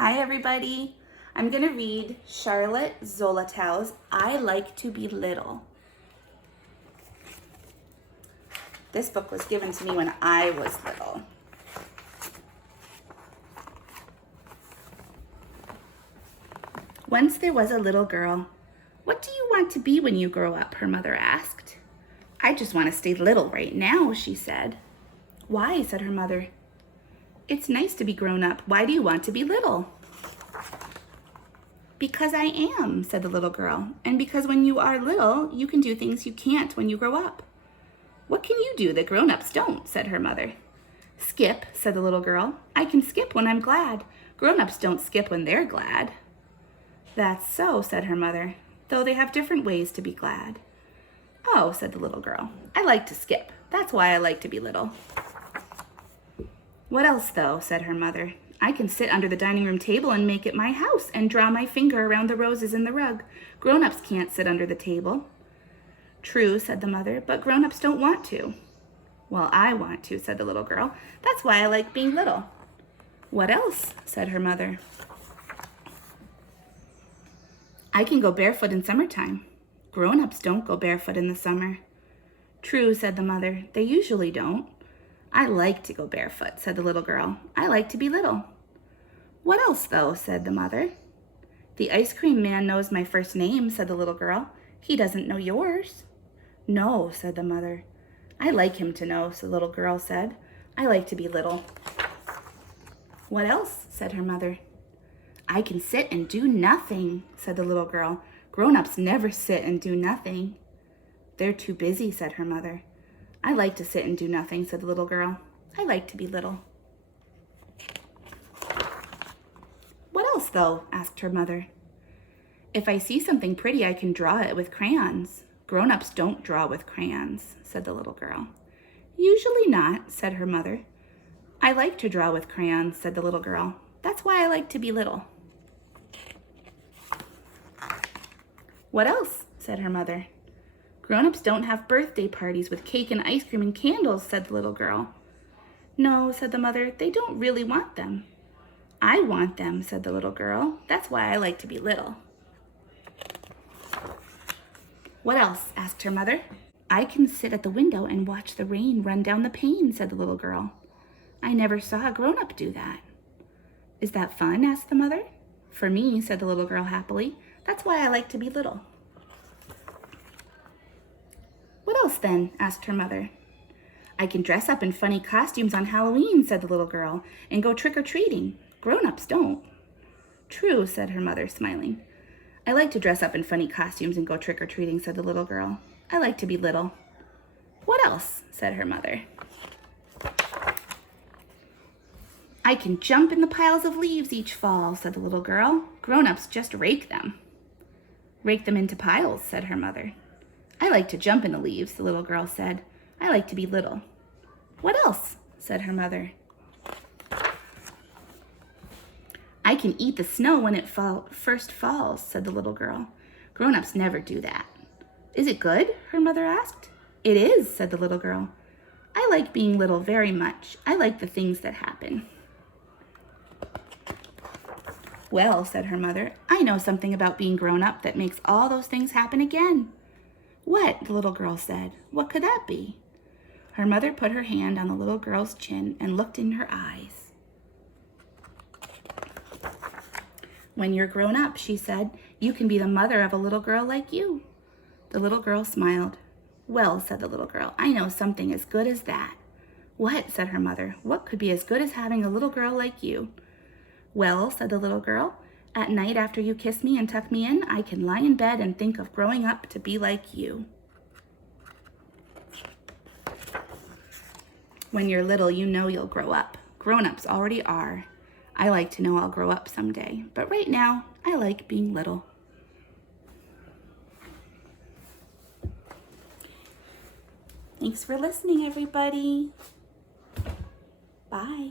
Hi everybody. I'm going to read Charlotte Zolotow's I Like to Be Little. This book was given to me when I was little. Once there was a little girl. What do you want to be when you grow up? Her mother asked. I just want to stay little right now, she said. Why? Said her mother. It's nice to be grown up. Why do you want to be little? Because I am, said the little girl, and because when you are little, you can do things you can't when you grow up. What can you do that grown-ups don't? Said her mother. Skip, said the little girl. I can skip when I'm glad. Grown-ups don't skip when they're glad. That's so, said her mother, though they have different ways to be glad. Oh, said the little girl, I like to skip. That's why I like to be little. What else, though? Said her mother. I can sit under the dining room table and make it my house and draw my finger around the roses in the rug. Grown-ups can't sit under the table. True, said the mother, but grown-ups don't want to. Well, I want to, said the little girl. That's why I like being little. What else? Said her mother. I can go barefoot in summertime. Grown-ups don't go barefoot in the summer. True, said the mother. They usually don't. I like to go barefoot, said the little girl. I like to be little. What else, though? Said the mother. The ice cream man knows my first name, said the little girl. He doesn't know yours. No, said the mother. I like him to know, so the little girl said. I like to be little. What else? Said her mother. I can sit and do nothing, said the little girl. Grown-ups never sit and do nothing. They're too busy, said her mother. I like to sit and do nothing, said the little girl. I like to be little. What else, though? Asked her mother. If I see something pretty, I can draw it with crayons. Grown-ups don't draw with crayons, said the little girl. Usually not, said her mother. I like to draw with crayons, said the little girl. That's why I like to be little. What else? Said her mother. Grown-ups don't have birthday parties with cake and ice cream and candles, said the little girl. No, said the mother, they don't really want them. I want them, said the little girl. That's why I like to be little. What else? Asked her mother. I can sit at the window and watch the rain run down the pane, said the little girl. I never saw a grown-up do that. Is that fun? Asked the mother. For me, said the little girl happily. That's why I like to be little. What else then? Asked her mother. I can dress up in funny costumes on Halloween, said the little girl, and go trick-or-treating. Grown-ups don't. True, said her mother, smiling. I like to dress up in funny costumes and go trick-or-treating, said the little girl. I like to be little. What else? Said her mother. I can jump in the piles of leaves each fall, said the little girl. Grown-ups just rake them. Rake them into piles, said her mother. I like to jump in the leaves, the little girl said. I like to be little. What else? Said her mother. I can eat the snow when it first falls, said the little girl. Grown-ups never do that. Is it good? Her mother asked. It is, said the little girl. I like being little very much. I like the things that happen. Well, said her mother, I know something about being grown up that makes all those things happen again. What? The little girl said. What could that be? Her mother put her hand on the little girl's chin and looked in her eyes. When you're grown up, she said, you can be the mother of a little girl like you. The little girl smiled. Well, said the little girl, I know something as good as that. What? Said her mother. What could be as good as having a little girl like you? Well, said the little girl, at night after you kiss me and tuck me in, I can lie in bed and think of growing up to be like you. When you're little, you know you'll grow up. Grown-ups already are. I like to know I'll grow up someday, but right now, I like being little. Thanks for listening, everybody. Bye.